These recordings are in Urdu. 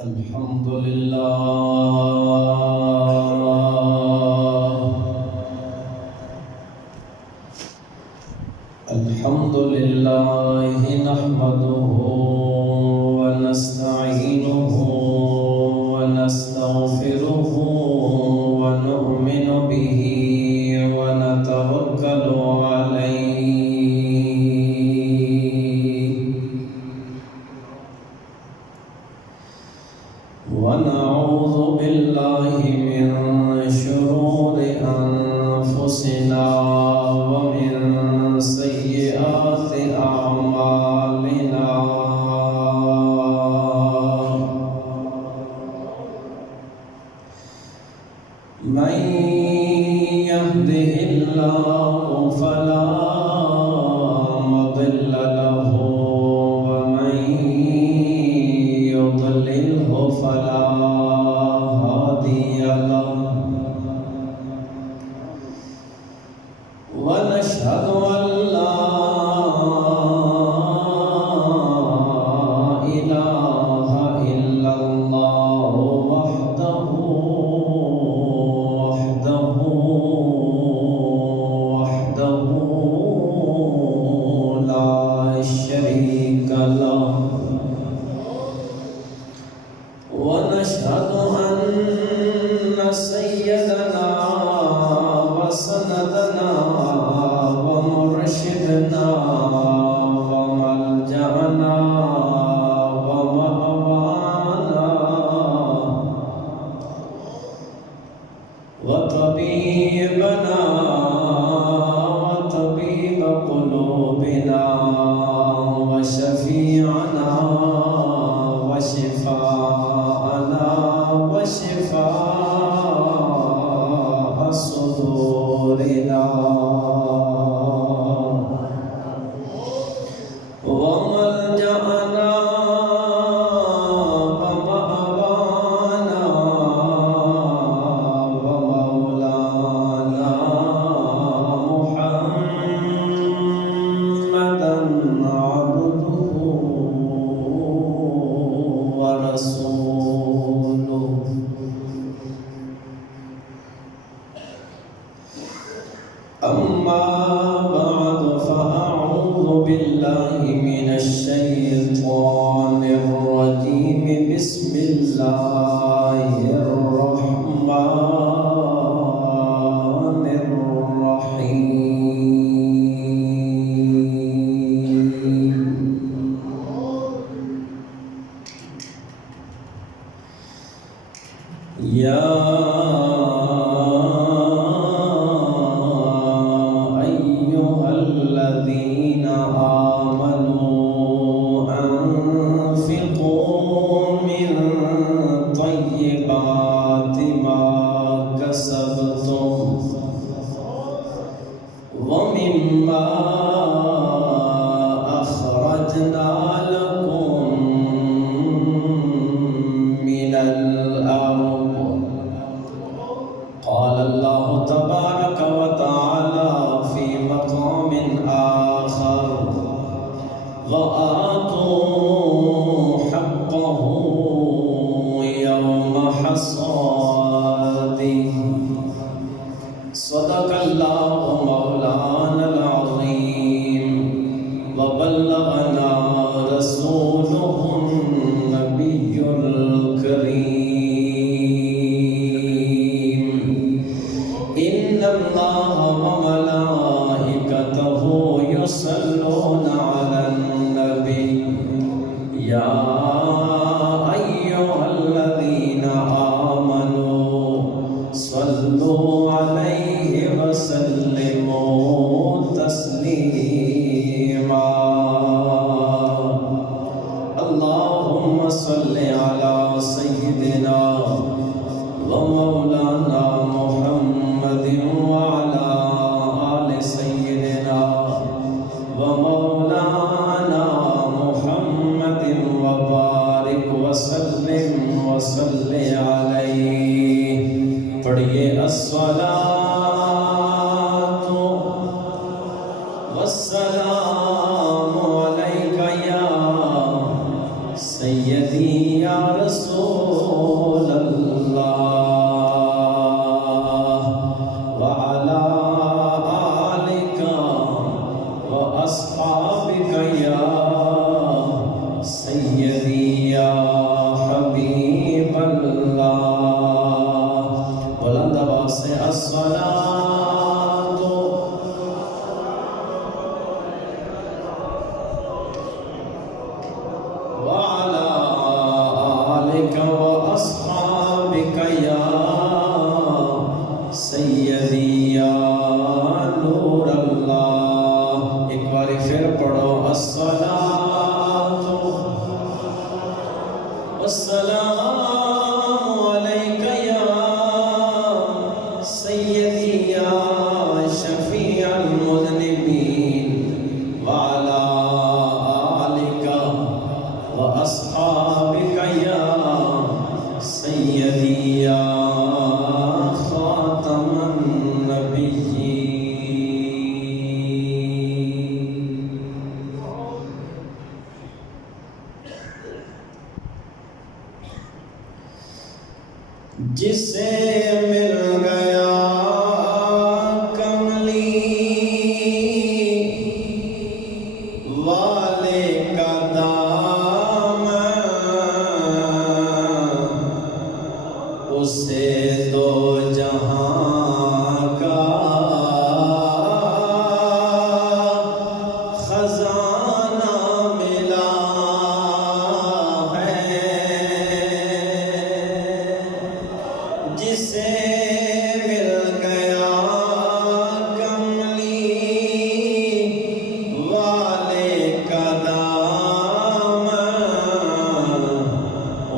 الحمد لله نحمده ونستعينه ونستغفره ونؤمن به ونتوكل عليه ونعوذ بالله من شرور أنفسنا ومن سيئات أعمالنا من يهده الله فلا مضل له ومن يضلله فلا هادي له ونشهد أن لا إله إلا الله وحده لا شريك له ونشهد أن سيدنا وسندنا ومرشدنا وملجأنا ومأوانا وطبيبنا وطبيب قلوبنا وشفيعنا وشفاءنا وشفاء صدورنا وملجأنا ومأوانا ومولانا محمدا عبده ورسوله أما بعد فأعوذ بالله من الشيطان الرجيم بسم الله الرحمن الرحيم يا أيها الذين آمنوا أنفقوا من طيبات ما كسبتم ومما أخرجنا لكم من الأرض. قال الله تبارك وتعالى في مقام آخر وآتوا حقه يوم حصاده. صدق الله مولانا العظيم وبلغنا رسوله النبي الكريم. إن الله وملائكته يصلون على النبي يا أيها الذين آمنوا صلوا عليه وسلموا تسليما. اللهم صل على سيدنا ومولانا محمد وعلى آل سيدنا ومولانا محمد وبارك وسلم وصل عليه. پڑھیے الصلاۃ والسلام علیک یا سیدی یا رسول جسے مل گیا کملی والے کا دامن، اسے دو جہاں کا خزانہ ملا ہے۔ جسے مل گیا کملی والے کا دامن،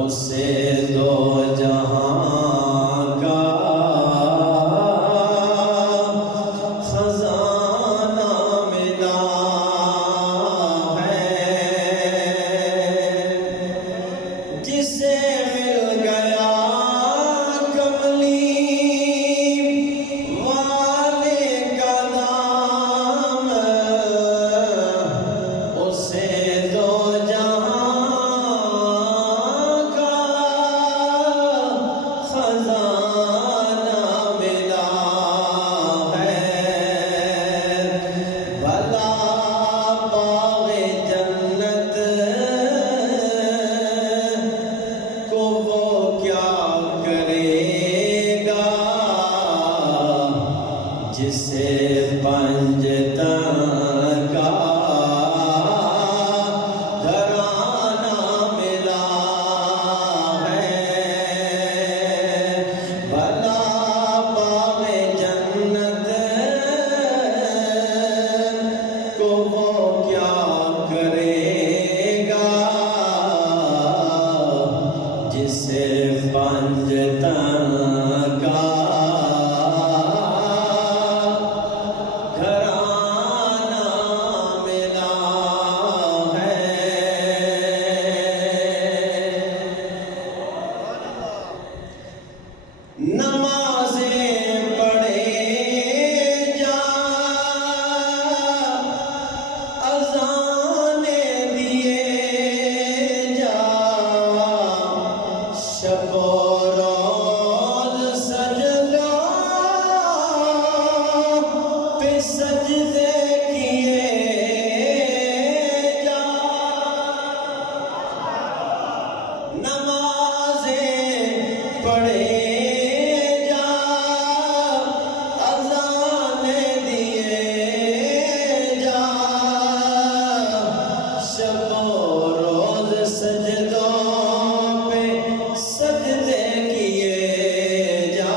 اسے دو جہاں کا خزانہ ملا ہے۔ جسے مل گیا کملی والے کا دامن، اسے دو جہاں کا خزانہ ملا ہے۔ بھلا باغ جنت کو وہ کیا کرے گا، جسے پنجتن کا گھرانہ ملا ہے۔ بھلا باغ جنت کو وہ کیا کرے گا، جسے پنجتن کا گھرانہ ملا ہے۔ نمازیں پڑھے جا، اذانیں دیے جا، شب و روز سجدہ پہ سجدے کیے جا۔ نمازیں پڑھے جا، اذانیں دیے جا، شب و روز سجدوں پہ سجدے کیے جا۔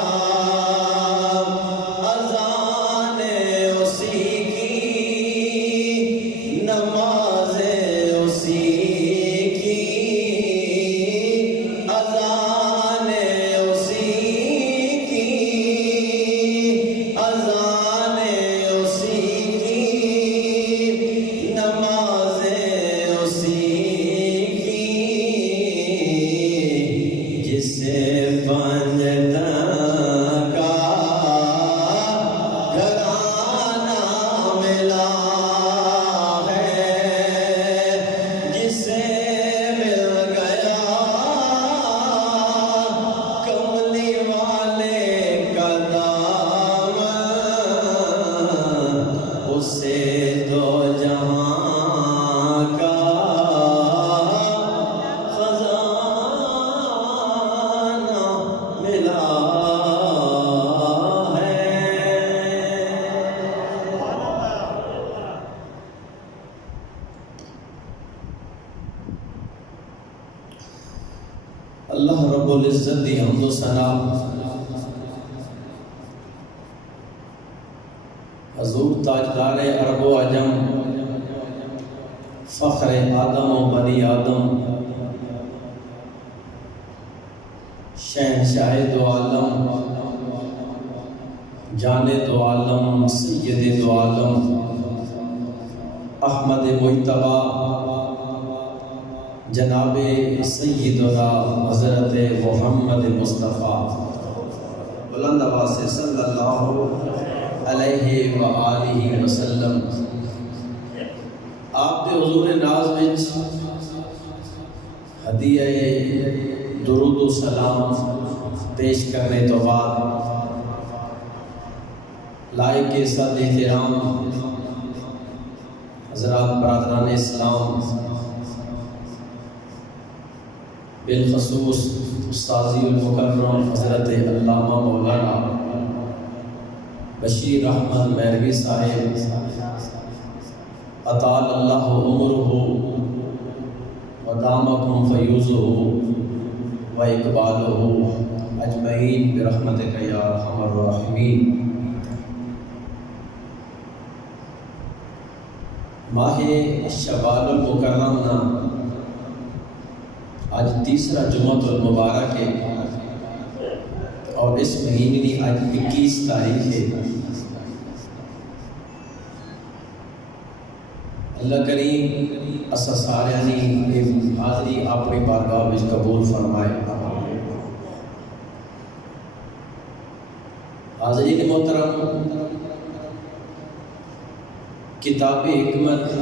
اذانیں اسی کی، نمازیں اسی کی، اذانیں اسی کی، اذانیں اسی کی، نمازیں اسی کی، جسے پنجتن کا گھرانہ ملا ہے۔ جسے مل گیا کملی والے کا دامن، اسے دو جہاں کا خزانہ ملا ہے۔ اللہ رب العزت دی حمد و ثنا حضور تاجدار عرب و عجم، فخر آدم و بنی آدم، شہنشاہ دو عالم، جان دو عالم، سید دو عالم، احمد مجتبی جناب سیدنا حضرت محمد مصطفیٰ بلند آواز سے صلی اللہ علیہ وآلہ وسلم۔ آپ دے حضور ناز وچ ہدیہ درود و سلام پیش کرنے تو بعد لائق صد احترام حضرات برادران اسلام، بالخصوص استاذی المکرم حضرت علامہ مولانا بشیر احمد میروی صاحب اطال اللہ عمرہ ودامکم فیوزہ واقبالہ اجمعین برحمتک یا ارحم الراحمین۔ ماہ شوال المکرم نا آج تیسرا جمعۃ المبارک ہے اور اس مہینے کی آج 21 تاریخ ہے۔ اللہ کریم اسا سارے حاضری اپنی بارگاہ وچ قبول فرمائے۔ حاضرین محترم، کتاب حکمت،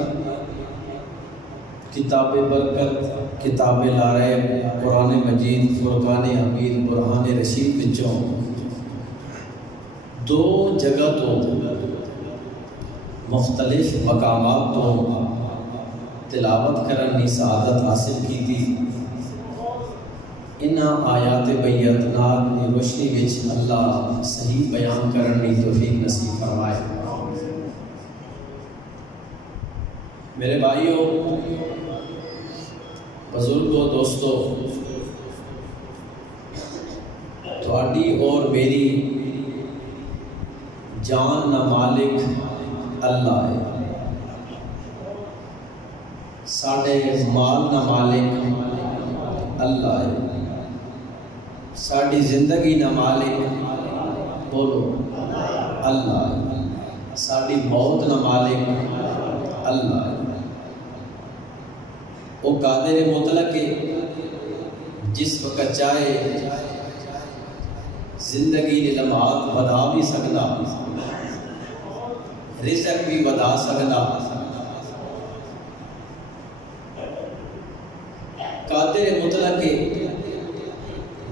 کتاب برکت، کتاب لاریب، قرآن مجید، فرقان حمید، برہان رشید وچوں دو جگہ تو مختلف مقامات تو تلاوت کرنے سعادت حاصل کی تھی۔ انہاں آیات بینات کی روشنی وچ اللہ صحیح بیان کرنے توفیق نصیب فرمائے۔ میرے بھائیوں، بزرگوں، دوستوں، تھوڑی اور میری جان نہ مالک اللہ ہے، ساڑھے مال نہ مالک اللہ ہے، ساڑھی زندگی نہ مالک بولو اللہ ہے، ساڑھی موت نہ مالک اللہ ہے۔ وہ قادر مطلق ہے، جس وقت چاہے زندگی نے لمحات بدا بھی سکتا، رزق بھی بدا سکتا۔ قادر مطلق ہے،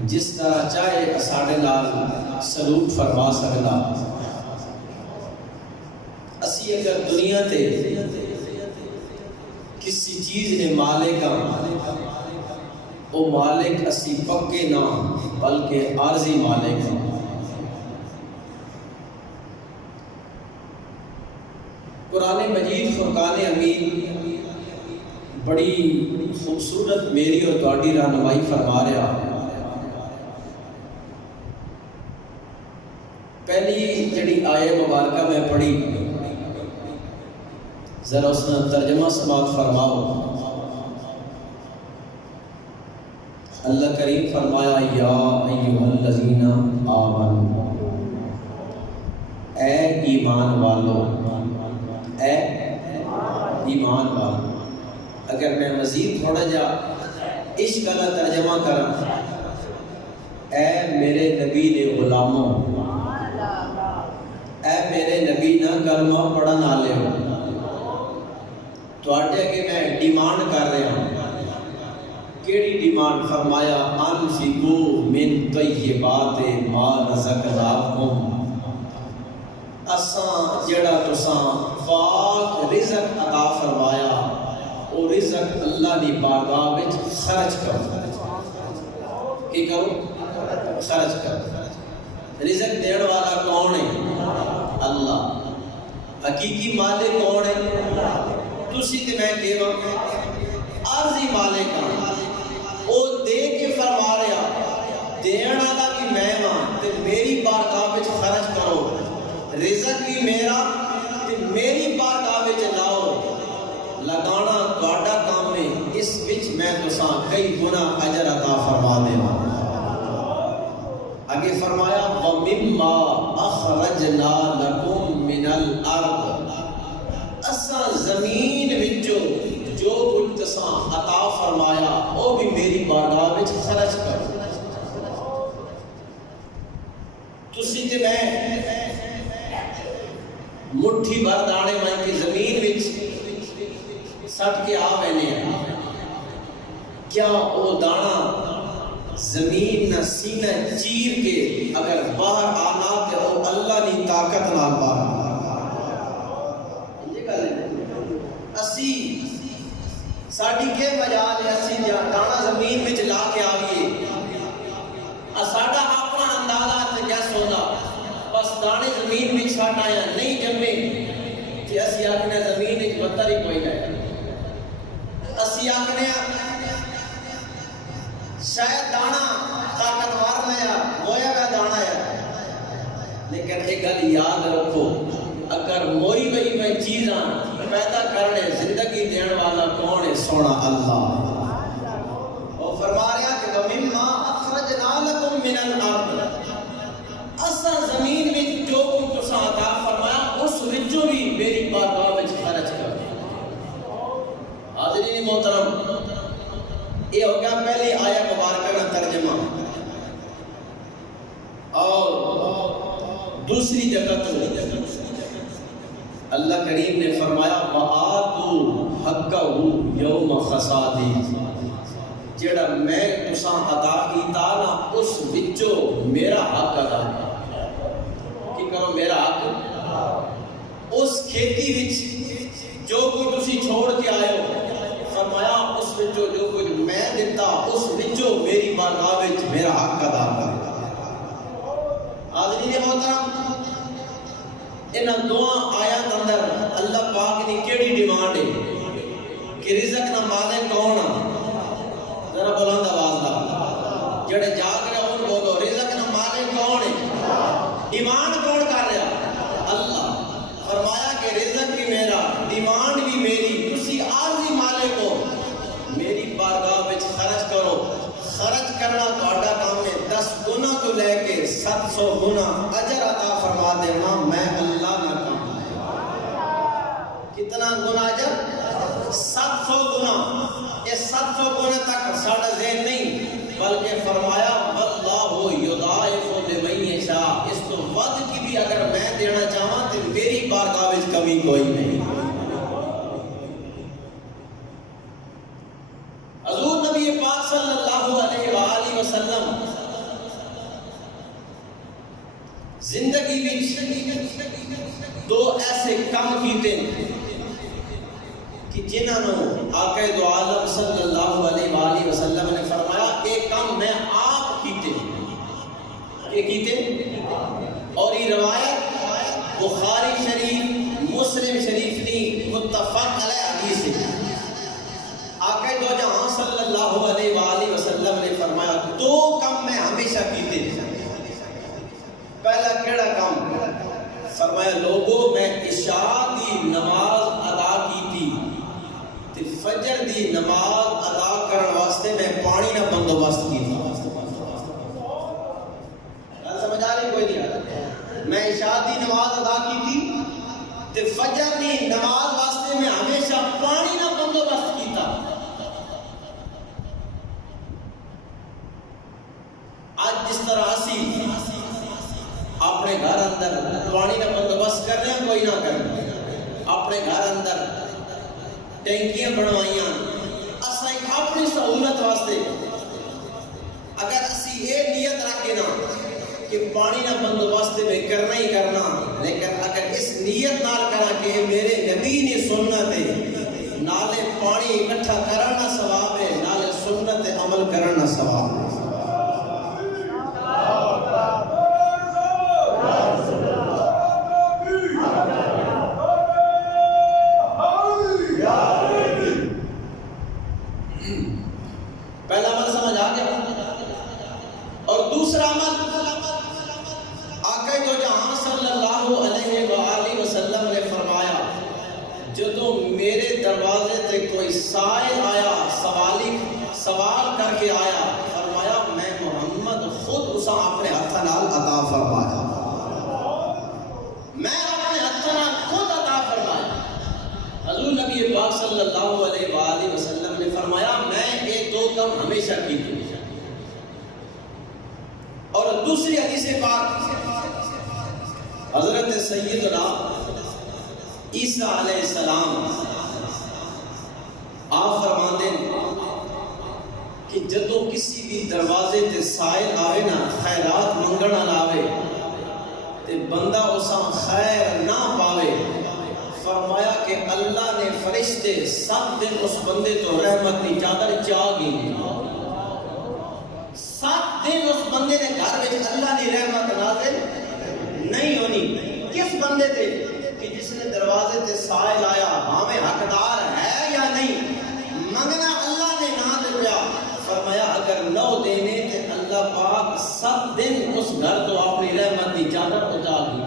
جس طرح چاہے ساڑھے نال سلوک فرما سکتا۔ اسی اگر دنیا تے کسی چیز نے مالک وہ مالک اسی پکے نہ بلکہ عارضی مالک ہیں۔ قرآن مجید فرقان حمید بڑی خوبصورت میری اور تہاڈی رہنمائی فرما رہا۔ پہلی جڑی آیت مبارکہ میں پڑھی، ذرا اس نے ترجمہ سماعت فرماؤ۔ اللہ کریم فرمایا، یا ایھا الذین آمنوا، اے ایمان والو، اے ایمان والو۔ اگر میں مزید تھوڑا جا عشق والا ترجمہ کروں، اے میرے نبی نے غلاموں، اے میرے نبی نہ کلمہ پڑھن والے ہو، تواڈے کہ میں ڈیمانڈ کر رہا ہوں۔ کیڑی ڈیمانڈ؟ فرمایا، انفقوا من طیبات ما رزقناکم، اساں جڑا تساں پاک رزق عطا فرمایا او رزق اللہ دی بارگاہ وچ خرچ کرو۔ کی کرو؟ خرچ کرو۔ رزق دین والا کون ہے؟ اللہ۔ حقیقی مالک کون ہے؟ تسی تے میں کہواں عارضی مالک ہاں۔ او دے کے فرما رہا، دین والا بھی میں ہاں تے میری بارگاہ وچ خرچ کرو، رزق بھی میرا تے میری بارگاہ وچ لاؤ۔ لگانا تہاڈا کام ہے، اس وچ میں تساں کئی گنا اجر عطا فرما دیواں۔ آگے فرمایا، وَمِمَّا أَخْرَجْنَا لَكُم مِّنَ الْأَرْضِ، اساں زمین وچوں جو کچھ تساں عطا فرمایا وہ بھی میری بارگاہ وچ خرچ کرو۔ تسی تے میں مٹھی بھر دانے میں کی زمین وچ سٹ کے آ وینے ہیں، کیا وہ دانا زمین نہ سینہ چیر کے اگر باہر آنا تے او اللہ نی طاقت نال باہر یہ گل ہے اسی ساڈی کے مجال ہے اسی دانا زمین وچ لا کے آئیے ساڈا اپنا اندازہ تے گیس ہوتا بس دانے زمین وچ چھٹ آیا نہیں جمے تے اسی آکھنے زمین وچ پتر ہی کوئی نہیں اسی آکھنے شاید دانا طاقتور نیا مویا کا دانا ہے لیکن ایک گل یاد رکھو اگر موئی گئی میں چیزاں پیدا کرنے زندگی دین والا کون ہے سونا اللہ وہ فرما رہا کہ وَمِمَّا أَخْرَجْنَا لَكُم مِّنَ الْأَرْضِ اساں زمین میں جو کچھ تساں عطا فرمایا اس وچوں بھی میری بارگاہ وچ خرچ کرو حاضرین محترم یہ ہو گیا پہلی آیت مبارکہ کا ترجمہ اور دوسری جگہ تو اللہ کریم نے فرمایا وَآتُوا حَقَّهُ يَوْمَ حَصَادِهِ جڑا میں تساں عطا کیتا نا اس وچوں میرا حق ادا کی کرو میرا حق اس کھیتی وچ جو کوئی تسی چھوڑ کے آئے ہو فرمایا اس وچوں جو کچھ میں دیتا اس وچوں میری بارگاہ وچ میرا حق ادا کر حاضرین محترم ان دعا آیات اندر اللہ پاک نے کیڑی ڈیمانڈ ہے کہ رزق نہ مالک کون ہے ذرا بلند آواز دا جڑے جاگ رہے ہو بولو رزق نہ مالک کون ہے ڈیمانڈ کون کر رہا اللہ فرمایا کہ رزق بھی میرا ڈیمانڈ بھی میری تسی عارضی مالک ہو میری بارگاہ وچ خرچ کرو خرچ کرنا تہاڈا کام ہے 10 گنا تو لے کے 700 گنا اجر عطا فرما دینا میں اللہ نہ کام کتنا گنا اجر 700 گنا یہ 700 گنا تک ساڈا ذہن نہیں بلکہ فرمایا واللہ یضاعف لمن یشاء اس تو ود کی بھی اگر میں دینا چاہاں تو میری بارگاہ وچ کمی کوئی نہیں حضور نبی پاک صلی اللہ علیہ وآلہ وسلم زندگی وچ دو ایسے کام کیتے کہ جنہاں نو آقا دو عالم صلی اللہ علیہ وآلہ وسلم نے فرمایا ایک کام میں آپ کیتے یہ کیتے اور یہ روایت بخاری شریف مسلم شریف نے متفق علیہ حدیث ہے آقا دو جہاں صلی اللہ علیہ وآلہ وسلم نے فرمایا دو کام میں ہمیشہ کیتے پہلا کیڑا کام فرمایا لوگوں میں عشاء دی نماز ادا کی تھی تے فجر دی نماز ادا کرن واسطے میں پانی نہ بندوبست کی تھی سمجھ آ رہی کوئی نہیں میں عشاء دی نماز ادا کی تھی تے فجر دی نماز واسطے میں ہمیشہ پانی نہ بندوبست کیتا آج جس طرح اسی اپنے گھر اندر پانی کا بندوبست کر رہے ہیں کوئی نہ کریں اپنے گھر اندر ٹینکیاں بنوائیاں اسا ایک اپنی سہولت واسطے اگر اسی یہ نیت رکھے نا کہ پانی کا بندوبست میں کرنا ہی کرنا لیکن اگر اس نیت نال کرا کہ میرے نبی نے سنت ہے نالے پانی اکٹھا کرنا ثواب ہے نالے سنت عمل کرنا ثواب ہے پہلا عمل سمجھ آ گیا اور دوسرا عمل آقا دو جہاں صلی اللہ علیہ وآلہ وسلم نے فرمایا جدو میرے دروازے تے کوئی سائل آیا سوال کر کے آیا فرمایا میں محمد خود اسا اپنے ہاتھ نال عطا فرمایا میں اپنے ہاتھ نال خود عطا فرمایا حضور نبی پاک صلی اللہ علیہ وآلہ وسلم نے فرمایا میں یہ دو کام ہمیشہ کی تھی اور دوسری حدیث پاک حضرت سیدنا عیسیٰ علیہ السلام آپ فرماتے ہیں کہ جدو کسی بھی دروازے تے سائل آوے نا خیرات منگن آوے تے بندہ اسا خیر نہ پاوے، فرمایا کہ اللہ نے فرشتے 7 دن اس بندے تو رحمت کی چادر چاگی، 7 دن اس بندے نے گھر وچ اللہ نے رحمت نازل نہیں ہونی۔ کس بندے تے؟ کہ جس نے دروازے تے سائل آیا، ہمیں حقدار ہے یا نہیں، منگنا اللہ نے نہ دے پیا، فرمایا اگر 9 دینے تے اللہ پاک 7 دن اس گھر تو اپنی رحمت کی چادر اچاگی،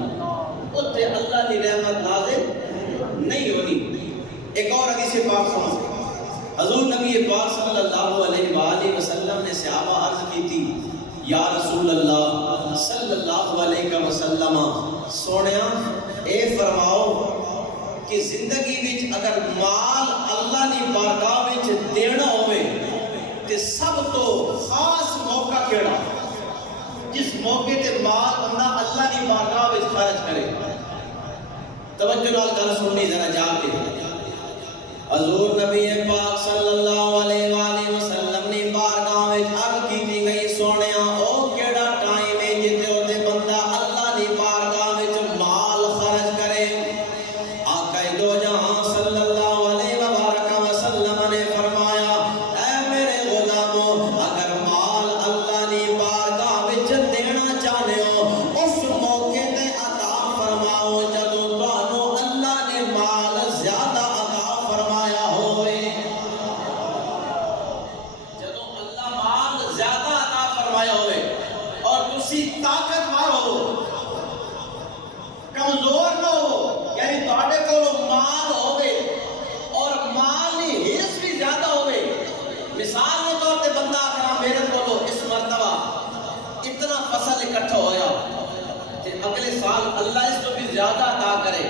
اتنے اللہ کی رحمت نازل نہیں ہونی۔ ایک اور حدیث پاک سنو، حضور نبی پاک صلی اللہ علیہ وآلہ وسلم نے صحابہ عرض کی تھی، یا رسول اللہ صلی اللہ علیہ وسلم، سونیا اے فرماؤ کہ زندگی وچ اگر مال اللہ کی بارگاہ وچ دینا ہوئے تے سب تو خاص موقع کیڑا؟ جس موقع تے مال بندہ اللہ کی بارگاہ وچ خرچ کرے۔ توجہ نال گل سننی ذرا جا کے، حضور نبی پاک صلی اللہ علیہ وآلہ وسلم نے بارگاہ وچ عرض کی گئی، سونیا او کیڑا ٹائم ہے جتے او دے بندہ اللہ دی بارگاہ وچ مال خرچ کرے؟ آقا دو جہاں صلی اللہ علیہ وآلہ وسلم نے فرمایا، اے میرے غلامو، اگر مال اللہ دی بارگاہ وچ دینا چاہتے ہو اس موقع تے عطا فرماؤ جدوں طاقتور ہو، کمزور نہ ہو، یعنی تھوڑے کو مال ہوئے اور مال کی حرص بھی زیادہ ہوئے۔ مثال کے طور پہ بندہ آخر میرے کو اس مرتبہ اتنا فصل اکٹھا ہویا کہ اگلے سال اللہ اس کو بھی زیادہ عطا کرے،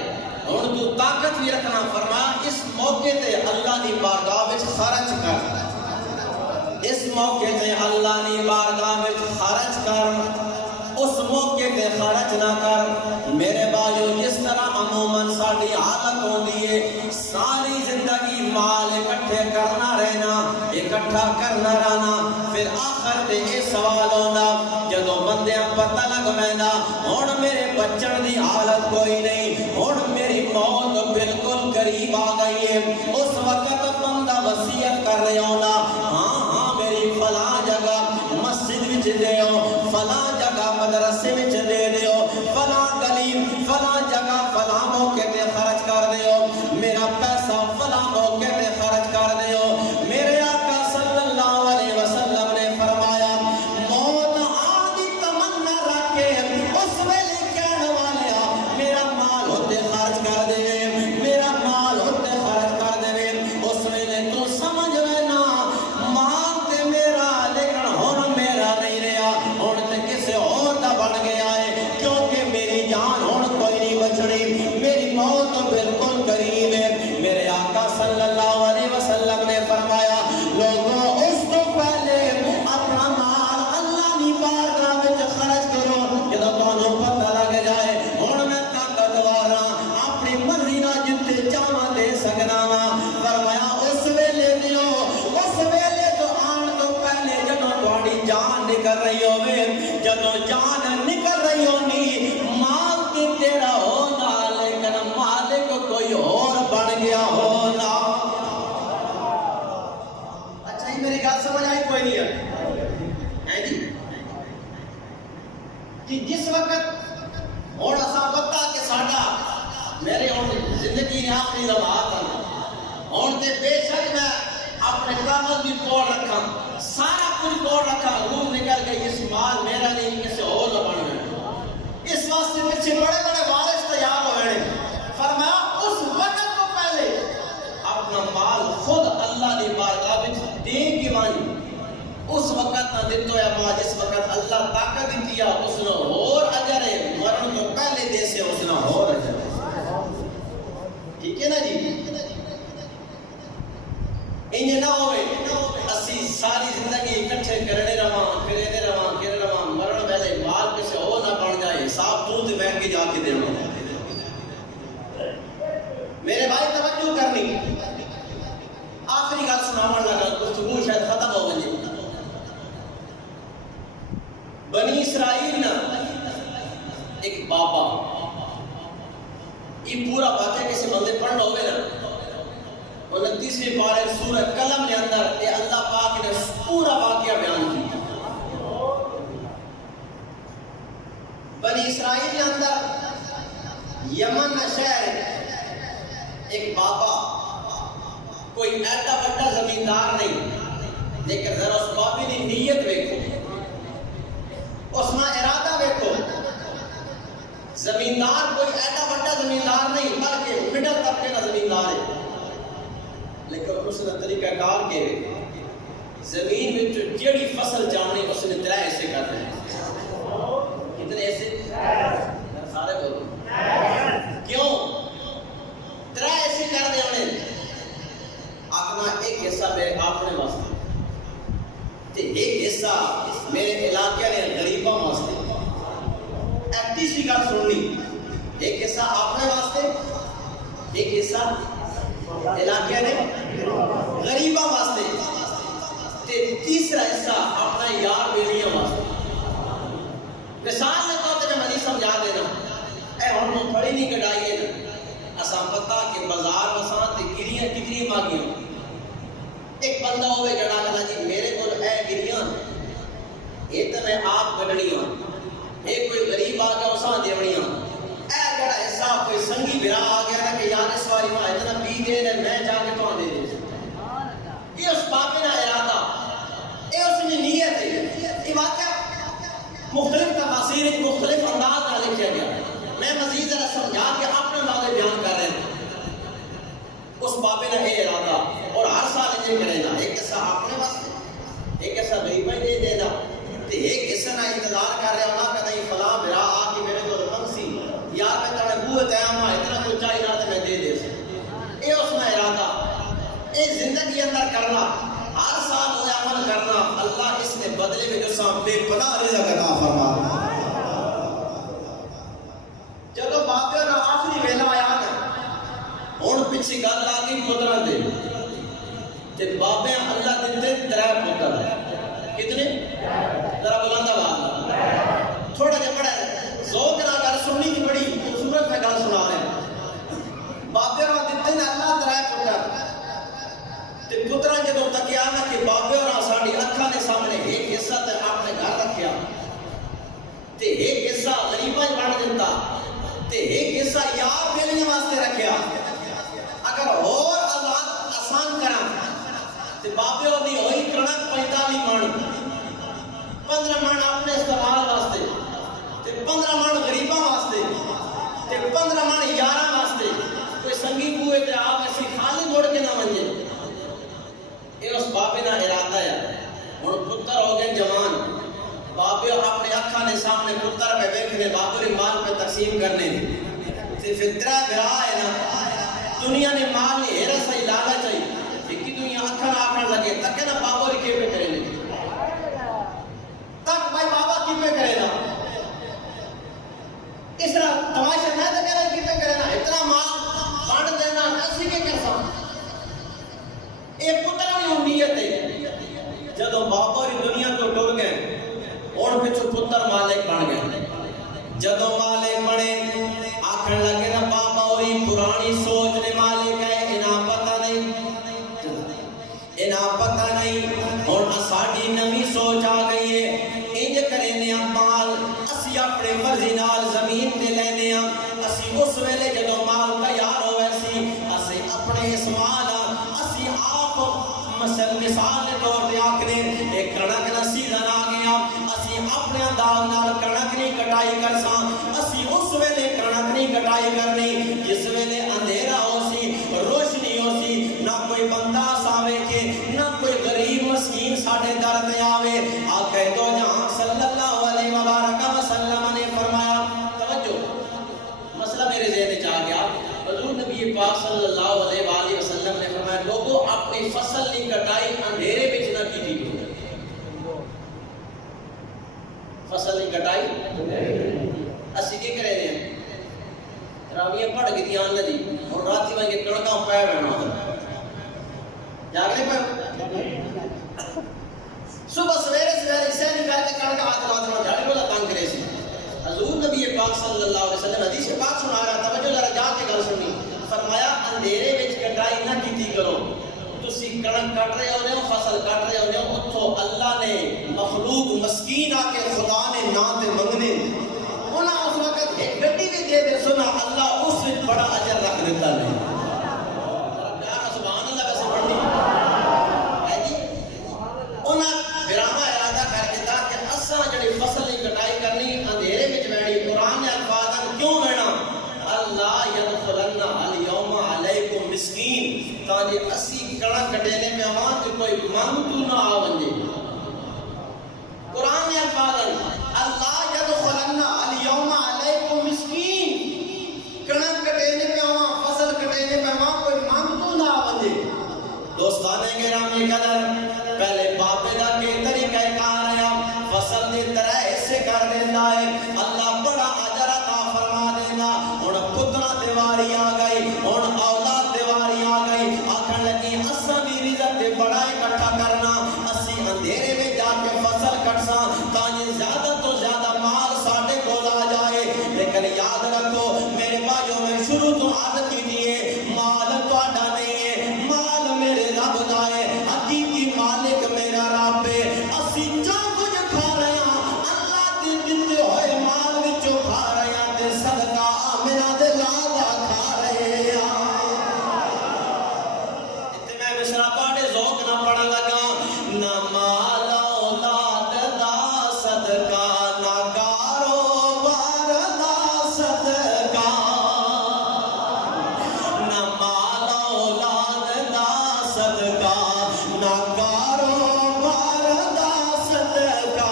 اور تو طاقت بھی رکھنا، فرمایا اس موقع تے اللہ کی بارگاہ وچ خرچ کر، اس موقع تے اللہ کی بارگاہ وچ خرچ کر، اس موقع تے خرچ نہ کر۔ میرے بھائیو، جس طرح عموماً ساری حالت ہوندی ہے، ساری زندگی مال اکٹھے کرنا رہنا، اکٹھا کرنا رہنا، پھر آخر تے یہ سوال ہونا جدو بندیاں پتہ لگ ویندا ہن میرے بچن دی حالت کوئی نہیں، ہن میری موت بالکل قریب آ گئی ہے، اس وقت بندہ وصیت کر رہا ہونا، ہاں میری فلاں جگہ مسجد وچ دیو، فلاں جگہ مدرسے وچ دے دیو، فلاں گلی فلاں جگہ فلاں موقع تے خرچ کر دیو، میرا پیسہ فلاں موقع تے خرچ کر دیو۔ میرے آقا صلی اللہ علیہ وسلم نے فرمایا، موت آدھی تمنا رکھ کے اس ویلے کہنے والے میرا مال ہوتے خرچ کر دے، میرا مال ہوتے خرچ کر دے، اس ویلے تو سمجھ لینا مال تے میرا لیکن ہن میرا نہیں رہا، ہن تے کسے اور دا بن گیا ہے، کیونکہ میری جان ہن کوئی نہیں بچنی، میری موت بالکل قریب ہے۔ میرے آقا صلی اللہ علیہ وسلم نے فرمایا، لوگوں اس تو پہلے اپنا مال اللہ کی بارگاہ وچ خرچ کرو، جدوں تانوں پتہ لگ جائے ہن میں طاقتور ہاں، اپنی مرضی نال جتے چاہواں دے سکدا واں، فرمایا اس ویلے دیو، اس ویلے تو آن تو پہلے جدوں تہاڈی جان نکل رہی ہوے، جدوں جان نکل رہی ہونی، مال تے تیرا ہونا لیکن مالک کوئی اور بن گیا ہونا۔ اچھا ہی میری گل سمجھ آئی کوئی نہیں ہے جی؟ کہ جس وقت اور اساں پتہ کہ ساڈا میرے ہن زندگی آخری لمحات ہیں، ہن تے بے شک میں اپنے کاغذ بھی توڑ رکھا، سارا کچھ توڑ رکھا، روح نکل گئی، اس مال میرا نہیں کسی اور نہ بن گیا، اس واسطے پیچھے بڑے بڑے وارث تیار ہو گئے۔ فرمایا اس وقت تو پہلے اپنا مال خود اللہ دی بارگاہ وچ دے کے وانی، اس وقت نہ دتو یا ماں جس وقت اللہ طاقت دیتی ہے اس نے اور اجر ہے، مرن تو پہلے دے سے اس نے اور اجر ہے، ٹھیک ہے نا جی؟ انہیں نہ ہوئے اسی ساری زندگی اکٹھے کرنے رواں کرنے رواں مرن ویلے مال کسی اور نہ بن جائے، صاحب تو تے میں کے جا کے دینا۔ میرے بھائی توجہ کرنی، آخری گل سناون لگا، گفتگو شاید ختم ہو گئی، 29ویں پارے سورہ قلم کے اندر یہ اللہ پاک نے پورا واقعہ بیان کیا. بنی اسرائیل کے اندر یمن شہر ایک بابا کوئی ایڈا بڑا زمیندار نہیں، لیکن ذرا اس بابی کی نیت دیکھو، اس میں ارادہ دیکھو. زمیندار کوئی ایڈا بڑا زمیندار نہیں بلکہ مڈل طبقے کا زمیندار ہے، لیکن اس نے طریقہ کار کے زمین میں جڑی فصل جانی اس نے 3 حصے کر دے. کتنے حصے؟ سارے بولو کیوں 3 حصے کر دے انہیں؟ اپنا ایک حصہ میرے اپنے واسطے تے ایک حصہ میرے علاقے نے غریباں واسطے. تیسری گل سننی، ایک حصہ اپنے واسطے، ایک حصہ علاقے نے غریباں واسطے، تے تیسرا حصہ اپنا یار بیویاں واسطے. مثال میں تو میں نہیں سمجھا دینا، اے ہم پڑھی نہیں کٹائی ہے نا اساں پتہ کہ بازار وساں تے گریاں کتنی مانگیاں. ایک بندہ ہوئے جڑا کہنا جی میرے کو اے گریاں یہ تو میں آپ کٹنیاں، ایک کوئی غریب آ گیا اساں دیونیاں. اے جڑا حصہ کوئی سنگی بھرا آ گیا نا کہ یار اس واری میں اتنا پی دے نے میں جا کے تو دے دے. یہ اس باقی کا ارادہ، یہ اس کی نیت ہے. یہ واقعہ مختلف تفاسیر مختلف انداز میں لکھا گیا. میں مزید ذرا سمجھا کے اپنے بارے بیان کر رہے ہیں. اس بابے نے یہ ارادہ اور ہر سال یہ کرے گا، ایک حصہ اپنے واسطے، ایک حصہ غریب میں دے دے گا، تے ایک حصہ نہ انتظار کر رہے ہونا کہ نہیں فلاں بھرا آ کے میرے کو رقم سی یار میں تمہیں قوت ہے ہاں اتنا کوئی چاہیے نہ میں دے دے. یہ اس میں ارادہ، یہ زندگی اندر کرنا، ہر سال وہ عمل کرنا، اللہ اس نے بدلے میں جو سام بے پناہ رزق عطا فرما. جب باپے کا آخری ویلا آیا نا ہوں پیچھے گل آ گئی پترا دے تے بابے اللہ دیتے 3 پتر. کتنے؟ ذرا بلند آواز تھوڑا جہا بڑا ذوق نہ گل سننی کی بڑی خوبصورت میں گل سنا رہے ہیں. بابے اور دیتے نے اللہ 3 پتر تے پترا جدوں تکیا نا کہ بابے اور ساڈی اکھاں دے سامنے ایک حصہ تے اپنے گھر رکھیا تے ایک حصہ غریباں وچ بانٹ دتا تے ایک حصہ یار بیلیاں واسطے رکھیا. اگر اور آزاد آسان کراں تے بابے اور دی ہوئی کنک 45 من، 15 من اپنے استعمال واسطے تے 15 من غریباں واسطے تے 15 من یاراں واسطے. کوئی سنگی بوئے تے آپ ایسی خالی مڑ کے نہ ونجے. یہ اس بابے کا ارادہ ہے. ہوں پتر ہو گئے جوان، بابے اپنے اکھاں دے سامنے پتر پہ ویکھنے بابے مال پہ تقسیم کرنے تے پھر 3 بھرا ہے نا دنیا نے مال نے ہیرا صحیح لالچ ہے کہ دنیا اکھاں آکھن لگے تک نا بابا ری کے پہ کرے تک بھائی بابا کی پہ کرے نا اس طرح تماشا نہ تو کہنا کی پہ کرے نا اتنا مال بانٹ دینا اسی کے کرسا. یہ پتر بھی امیت ہے. جدو بابا ری دنیا تو ٹر گئے اور پچھو پتر مالک بن گئے. جدو مالک بنے آکھن لگے نا بابا ہوئی پرانی سوچ نے مالک ہے انہاں پتہ نہیں، انہاں پتہ نہیں اور اساڈی نوی سوچ آ گئی ہے. انج کرینے مال اسی اپنے مرضی نال زمین تے لینے اسی اس ویلے جدو مال تیار ہوئے سی اسی اپنے اسمال اسی آپ مثال کے طور پہ آکھنے ایک کڑک نہ سیزن آ گیا اسی اپنے انداز نال کڑک نہیں کٹائی کرساں. اسی اس ویلے کڑک نہیں کٹائی کرنی جس ویلے اندھیرا ہو سی روشنی ہو سی، نہ کوئی بندہ ساوے کے نہ کوئی غریب مسکین ساڑھے در تے آوے. آقا دو جہاں صلی اللہ علیہ وبارک وسلم نے فرمایا، توجہ مسئلہ میرے ذہن چاہ گیا. حضور نبی پاک صلی اللہ علیہ وآلہ وسلم نے فرمایا لوگوں اپنی فصل نہیں کٹائی اندھیرے بچ نہ کی تھی. فصل نہیں کٹائی اسی کی کرے دیں تراویہ پڑھ گئی تھی آنے دی اور راتی میں یہ کڑکاں پائے رہنا جاگنے پہ صبح سویرے اسے نہیں کر کے کڑکاں ہاتھ راتنا جاڑی والا تانگ کرے سی. حضور نبی پاک صلی اللہ علیہ وسلم حدیث پاک سنا رہا تھا، توجہ ذرا جا کے گل سنی. فرمایا اندھیرے وچ کٹائی نہ کیتی کرو کڑک کٹ رہے ہونے ہو فصل کٹ رہے ہونے ہو اتھو اللہ نے مخلوق مسکین آکے خدا نے ناتے منگنے انہاں اس وقت ایک گھٹی بھی دے دے سنا اللہ اس وچ بڑا اجر رکھ دیتا نہیں پیارا سبحان اللہ ویسے پڑھنی ہے جی انہاں براما ارادہ کر کے دا کہ اساں جڑی فصل کی کٹائی کرنی اندھیرے وچ بیٹھی قرآن نے الفاظ کیوں بیٹھا اللہ یدخلن الیوم علیکم مسکین تاکہ اسی کڑک کٹینے میں آواں کہ کوئی منگتو نہ آونجے قرآن نے الفاظ اللہ یدخلن الیوم علیکم مسکین کڑک کٹینے میں آواں فصل کٹینے میں آواں کوئی منگتو نہ آونجے دوستانے کے رامی قدر پہلے باپے دا کے طریقہ کار ہے فصل دے طرح ایسے کر دینا ہے اللہ بڑا اجر عطا فرما دینا اور پترا دیواری آ گئی اور اولاد دیواری آ گئی آکھن لگی اساں بھی رزق تے بڑا اکٹھا کرنا اسی اندھیرے میں جا کے فصل کٹساں تاکہ زیادہ تو زیادہ مال ساڈے کول آ جائے لیکن یاد رکھو میرے بھائیوں میں شروع تو عادت کی دیئے مال تہاڈا نہیں ہے مال میرے رب دا ہے حقیقی مالک میرا رب ہے اسی جو کچھ کھا رہے ہیں اللہ دے دتے ہوئے مال وچوں کھا رہے ہیں تے صدقہ میرا دے لادا کھا رہے ہیں تے میں مصرع پڑھے ذوق نہ پڑھن لگا نہ مال اولاد دا صدقہ نہ کاروبار دا صدقہ نہ مال اولاد دا صدقہ نہ کاروبار دا صدقہ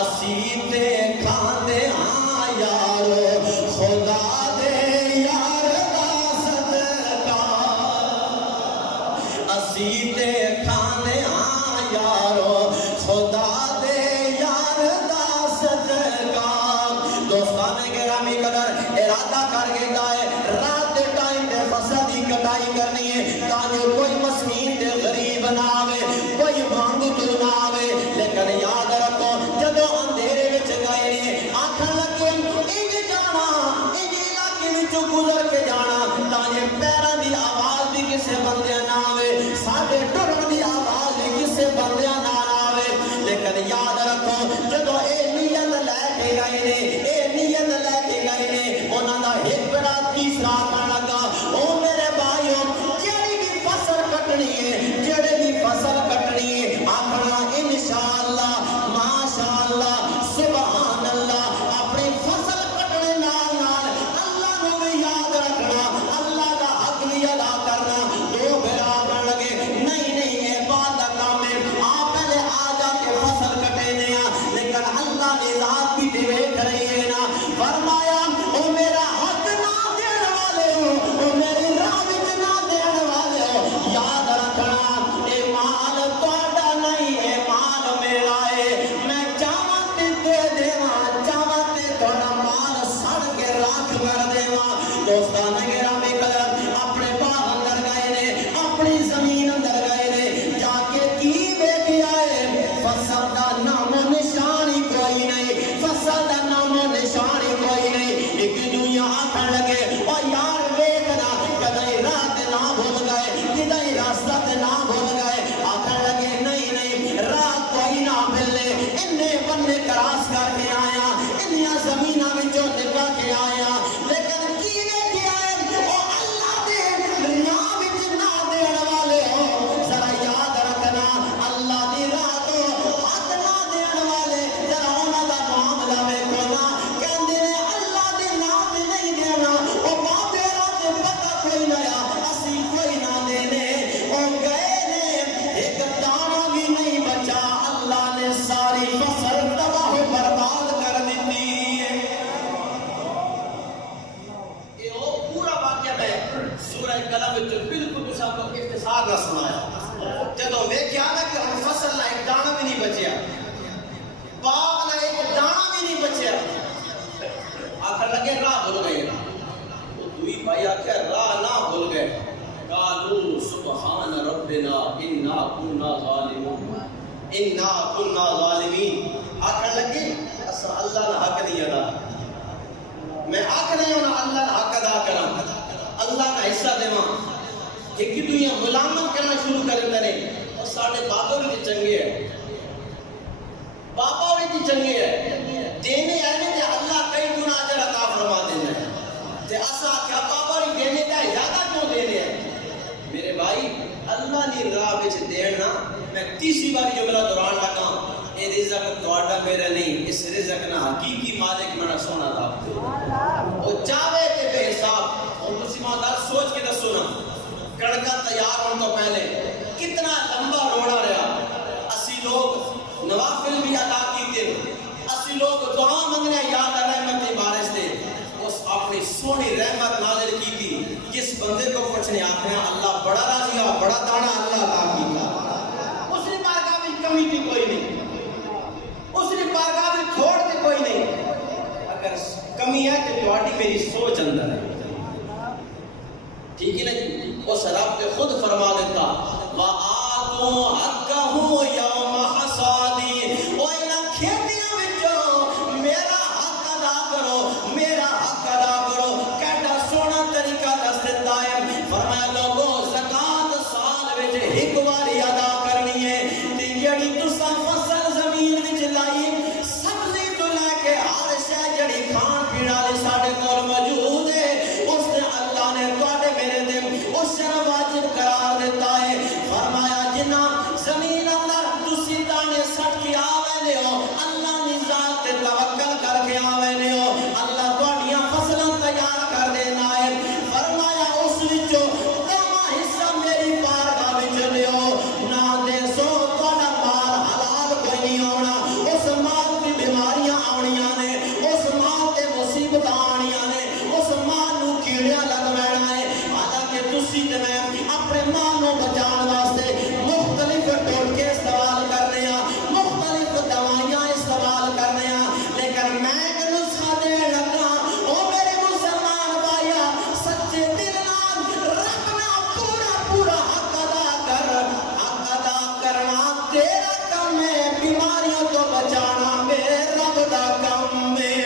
اسی تے کھاندے ہاں یارو خدا دے یار دا صدقہ اسی تے کھاندے ہاں یارو خدا دے یار دا صدقہ دوستانے گرامی قدر ارادہ کر کے گائے رات دے ٹائم دے فصل دی کٹائی کرنی ہے تاکہ کوئی مسکین تے غریب نہ آوے کوئی مانگتو نہ آوے لیکن یاد رکھو جدو اندھیرے وچ گئے نے آنکھن لگے انج جانا انج علاقے وچوں گزر کے جانا تاکہ پیران دی آواز بھی کسے بندیاں نہ آوے ساڈے ٹرن دی آواز بھی کسے بندیاں نہ آوے لیکن یاد رکھو جدو اے نیت لے کے گئے نے اے نیت لے کے گئے نے انہاں دا ایک بڑا تیسرا آکھن لگا او میرے بھائیو جڑی بھی فصل کٹنی ہے جڑی بھی فصل کٹنی ہے آکھنا انشاءاللہ ماشاءاللہ سبحان اللہ اپنی فصل کٹنے نال نال اللہ نو بھی یاد رکھنا اللہ دا حق بھی ادا کرنا دو بھرا بن لگے نہیں اے بات دا کام ہے آپ پہلے آ جا کے فصل کٹے نیا لیکن اللہ نے ذات بھی دیکھ رہی ہے نا فرمایا او میرا حق نہ دین والے ہو او میری راہ وچ نہ دین والے ہو یاد رکھنا اے مال تہاڈا نہیں اے مال میرا ہے میں چاہواں تے دے دیواں چاہواں تے تہاڈا مال سڑ کے راکھ کر دیواں دوستاں گرامی قدر اپنے باغ اندر گئے نے اپنی زمین اندر گئے نے جا کے کی ویکھیا ہے فصل دا نام و نشان ہی کوئی نہیں فصل دا نام و نشان ہی کوئی نہیں ایک دنیا آکھن لگے او یار ویکھنا کدی رات نہ بھول گئے کدی راستہ تے نہ بھول گئے آکھن لگے نہیں رات کوئی نہ ملے اننے بننے کراس کر کے آیا انہاں زمیناں وچوں نکل کے آیا لیکن کی ویکھیا ہے او اللہ دے راہ وچ نہ دین والے ہو ذرا یاد رکھنا اللہ دی راہ تو حق نہ دین والے ذرا انہاں دا معاملہ ویکھو نا کہندے نے اللہ دے نام نہیں دینا او بابے راہ تے پتہ کوئی نیا اسی کوئی نہ دینے او گئے نے ایک دانہ بھی نہیں بچا اللہ نے ساری فصل تباہ و برباد کر دیتی ہے یہ وہ پورا واقعہ میں سورہ قلم وچ بالکل تساں کو اختصار نہ سنایا جدوں ویکھیا نا کہ ہن فصل نہ ایک دانہ بھی نہیں بچیا باغ نہ ایک دانہ بھی نہیں بچیا آخر لگے راہ بھول گئے وہ دوئی بھائی آخر راہ نہ بھول گئے قالوا سبحان ربنا انا كنا ظالمین آخر لگے اسا اللہ نہ حق نہیں ادا میں آخر نہیں ہونا اللہ نہ حق ادا کرا اللہ نہ حصہ دیواں ایک دنیا ملامت کرنا شروع کرتے ہیں اور ساڑھے بابا بھی چنگے ہیں، بابا بھی چنگے ہیں دینے آنے تے اللہ کئی گنا اجر عطا فرما دینا ہے تے اسا کیا بابا بھی دینے کا زیادہ کیوں دینے ہیں؟ میرے بھائی اللہ نے راہ وچ دینا، میں تیسری بار جملہ دوران لگا اے رزق تہاڈا میرا نہیں، اس رزق نہ حقیقی مالک میرا سونا تھا او چاہے تے بے حساب۔ اور مسلمان دار سوچ کے دسو نا کڑکا تیار ہونے تو پہلے کتنا لمبا روڑا رہا، اسی لوگ نوافل بھی ادا کیتے، اسی لوگ دعا منگنے یاد رحمت بارش دے، اس اپنی سونی رحمت نازل کی تھی جس بندے کو کچھ نہیں آتے ہیں اللہ بڑا راضی ہوا، بڑا دانا اللہ عطا کیتا، اس نے بارگاہ میں کمی تھی کوئی نہیں، اس نے بارگاہ میں چھوڑ تھی کوئی نہیں۔ اگر کمی ہے تو تہاڈی میری سوچ اندر ہے، ٹھیک ہے نا جی؟ اس رب نے خود فرما دیتا وَآتُوا حَقَّهُ يَوْمَ حَصَادِهِ، اور انہاں کھیتیاں وچوں میرا حق ادا کرو، میرا حق ادا کرو۔ کیڑا سونا طریقہ دس دیتا ہے، فرمایا لوگوں زکات سال وچ ایک واری ادا کرنی ہے تے جڑی تساں فصل زمین وچ لائی سبزی تو لے کے ہر شے جڑی کھان پین والی ساڈے کول موجود ہے، اس نے اللہ نے تواڈے میرے تے اس شرع واجب قرار دیتا ہے۔ فرمایا جنہ زمین اندر تسی دانے سٹ کے آوے ہو، اللہ نے ذات تے توکل کر کے آوے ہو، اللہ تواڈیاں فصلاں تیار کر دینا ہے۔ فرمایا اس وچوں تما حصہ میری بارگاہ وچ دیو، نہ دے سو تواڈا مال حلال کوئی نہیں ہونا، اس مال تے بیماریاں آنیاں نے، اس مال تے مصیبتاں آنیاں نے، اس مال نو کیڑیاں لگ وینا ہے۔ حالانکہ تسی تے میں اپنے مال نو بچان واسطے مختلف ٹوٹکے استعمال کرنے ہیں، مختلف دوائیاں استعمال کرنے ہیں، لیکن میں ایک نسخہ دے لگا او میرے مسلمان بھائیا، سچے دل نال رب نال پورا پورا حق ادا کر، حق ادا کرنا تیرا کم ہے، بیماریوں تو بچانا میرے رب دا کم ہے۔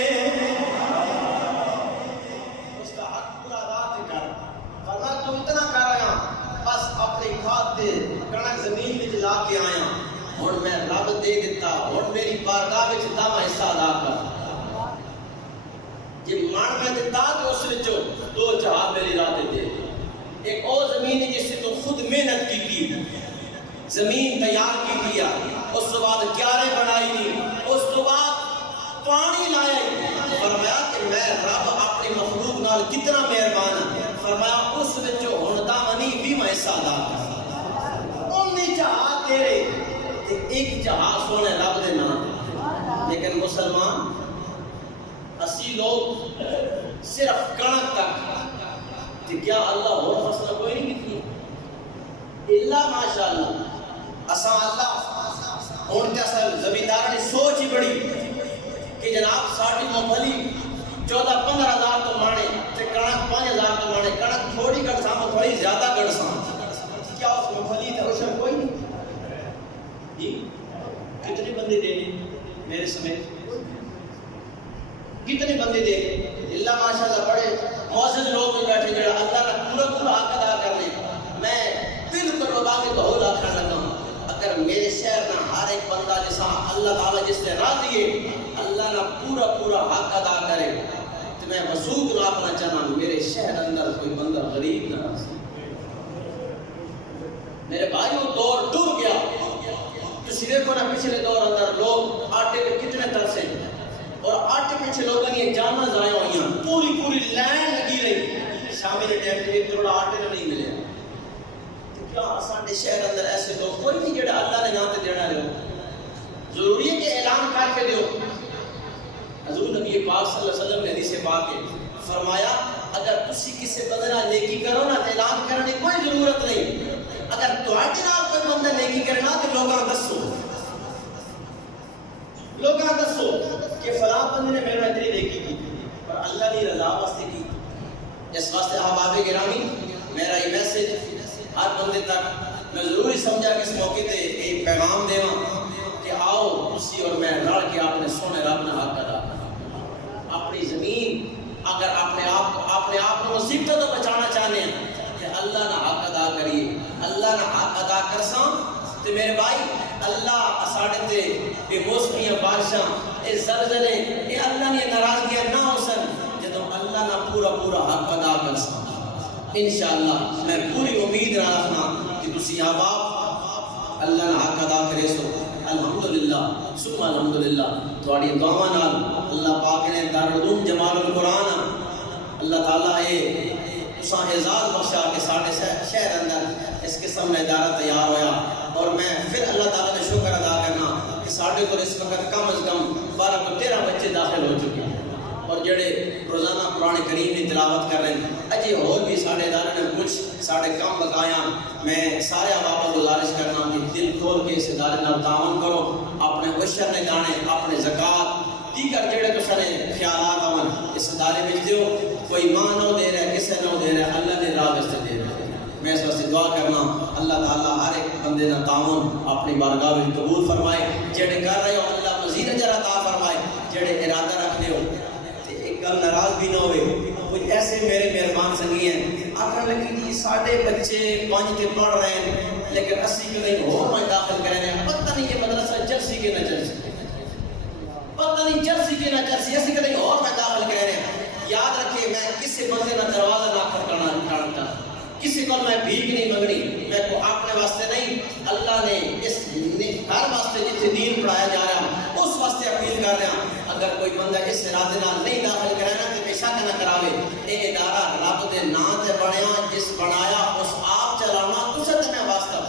اس کا حق پورا ادا کر، ورنہ تو اتنا کر رہا بس اپنی کھاد دے کنک زمین وچ لا کے آیا، ہن میں رب دے دیتا، ہن میری بارگاہ وچ داواں حصہ ادا کر۔ جی مان میں دیتا تو اس وچوں دو جہاز میری راہ دے دے، ایک او زمین ہے جس سے تو خود محنت کی تھی، زمین تیار کی دیا، اس کے بعد کیارے بنائی دی، اس کے بعد پانی لایا، فرمایا کہ میں رب اپنی مخلوق نال کتنا مہربان ہے، فرمایا اس وچوں ہن داونی بھی میں حصہ ادا کر، اونی جہاز تیرے تے ایک جہاز سونے رب دے نام۔ لیکن مسلمان اسی لوگ صرف کنک تک، تے کیا اللہ اور فصل کوئی نہیں کی اللہ ماشاءاللہ اساں اللہ ہن تے اصل زمیندار نے سوچ ہی بڑی کہ جناب ساڈی مفلی 14-15 ہزار تو مانے تے کنک 5 ہزار تو مانے، کنک تھوڑی کٹ ساں تھوڑی زیادہ کٹ ساں، کیا اس مفلی تے عشر کوئی نہیں؟ جی کتنے بندے دینے میرے سمیت، کتنے بندے دے اللہ ماشاءاللہ بڑے معزز لوگ بھی بیٹھے جڑا اللہ کا پورا پورا حق ادا کرنے۔ میں بالکل ربا کے بہت آخر لگا اگر میرے شہر نہ ہر ایک بندہ جیسا اللہ تعالیٰ جس سے راضی ہے اللہ نہ پورا پورا حق ادا کرے تو میں وسوق نہ اپنا چاہنا میرے شہر اندر کوئی بندہ غریب نہ رہ۔ میرے بھائیوں دور ڈوب گیا، تو دیکھو نا پچھلے دور اندر لوگ آٹے پہ کتنے ترسے، اور آٹے پیچھے لوگوں نے جانا ضائع ہوئی ہیں، پوری پوری لائن لگی رہی، شامی نے ٹائم کے تھوڑا آٹے نہیں ملے۔ تو کیا ساڈے شہر اندر ایسے لوگ کوئی نہیں جڑا اللہ نے یہاں تے دینا لے؟ ضروری ہے کہ اعلان کر کے دیو۔ حضور نبی پاک صلی اللہ علیہ وسلم نے حدیث پاک میں فرمایا اگر تسی کسی بندے نال نیکی کرو نا تے اعلان کرنے کی کوئی ضرورت نہیں، اگر تواڈے نال کوئی بندہ نیکی کرنا تے لوگاں دسو، لوگاں دسو کہ فلاں بندے نے میرے اتنی نیکی کی پر اللہ نے رضا واسطے کی۔ اس واسطے احباب گرامی میرا یہ میسج ہر بندے تک میں ضروری سمجھا کہ اس موقع تے ایک پیغام دیواں کہ آؤ اسی اور میں لڑ کے اپنے سونے رب نے حق ادا اپنی زمین اگر اپنے آپ کو مصیبتوں تو بچانا چاہتے ہیں کہ اللہ نہ حق ادا کریے اللہ نہ حق ادا کرساں تے میرے بھائی اللہ ساڈے تے اے موسمیاں بارشاں اے زلزلے اے اللہ نے ناراضگیاں نہ ہو سن جدوں اللہ نہ پورا حق ادا کرساں انشاءاللہ میں پوری امید رکھنا کہ تسی احباب اللہ نہ حق ادا کرے سو الحمدللہ ثم الحمدللہ تواڈی دعاواں نال اللہ پاک نے دارالعلوم جمال القرآن اللہ تعالیٰ اے تساں اعزاز بخشا کہ ساڈے شہر اندر اس قسم کا ادارہ تیار ہویا اور میں پھر اللہ تعالیٰ نے شکر ادا کرنا کہ ساڈے کو اس وقت کم از کم 12 کو 13 بچے داخل ہو چکے ہیں اور جڑے روزانہ قرآن کریم کی تلاوت کر رہے ہیں اجے اور بھی ساڈے ادارے نے کچھ ساڈے کام بقایا میں سارے احباب کو گزارش کرنا کہ دل کھول کے اس ادارے نال تعاون کرو اپنے عشر نے دانے اپنے زکات دیگر جڑے تو نے خیالات آن اس ادارے میں دیو کوئی ماں نہ دے رہا کسے نہ دے رہا اللہ نے راہ واسطے دے رہا میں اس واسطے دعا کرنا اللہ تعالیٰ ہر ایک بندے نہ تعاون اپنی بارگاہ میں قبول فرمائے جڑے کر رہے ہو اللہ مزید اجر عطا فرمائے جڑے ارادہ رکھتے ہو ایک گل ناراض بھی نہ ہوئے کوئی ایسے میرے مہربان سنگی ہیں آخر لگی جی ساڑھے بچے 5 تے پڑھ رہے ہیں لیکن 80 کے نہیں ہو میں داخل کرے ہیں پتہ نہیں یہ مدرسہ چلسی کے نہ چلسی پتہ نہیں چلسی کے نہ چلسی ایسی کہیں اور میں داخل کرے ہیں یاد رکھے میں کسی بندے نہ دروازہ نہ کھڑکانا کسی کو میں بھیک نہیں منگنی میں کو اپنے واسطے نہیں اللہ نے اس ہر واسطے جتنے دین پڑھایا جا رہا اس واسطے اپیل کر رہا اگر کوئی بندہ اس ارادے نال نہیں داخل کرانا تو بے شک نہ کراوے یہ ادارہ رب دے نام تے بنیا جس بنایا اس آپ چلانا اسے تے میں واسطہ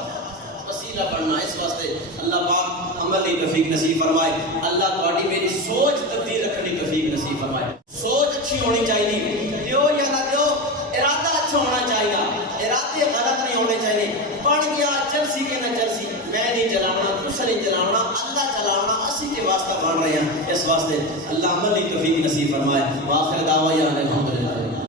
وسیلہ بننا اس واسطے اللہ پاک عملی توفیق نصیب فرمائے اللہ تواڈی میری سوچ تبدیل رکھنے توفیق نصیب فرمائے سوچ اچھی ہونی چاہیے دیو یا نہ دیو ارادہ اچھا ہونا چاہیے ارادے غلط نہیں ہونے چاہیے پڑھ گیا چلسی کے نہ چلسی میں نہیں چلانا کچھ نہیں چلانا اللہ چلانا اسی کے واسطہ بن رہے ہیں اس واسطے اللہ عملی توفیق نصیب فرمائے وآخر دعوانا الحمدللہ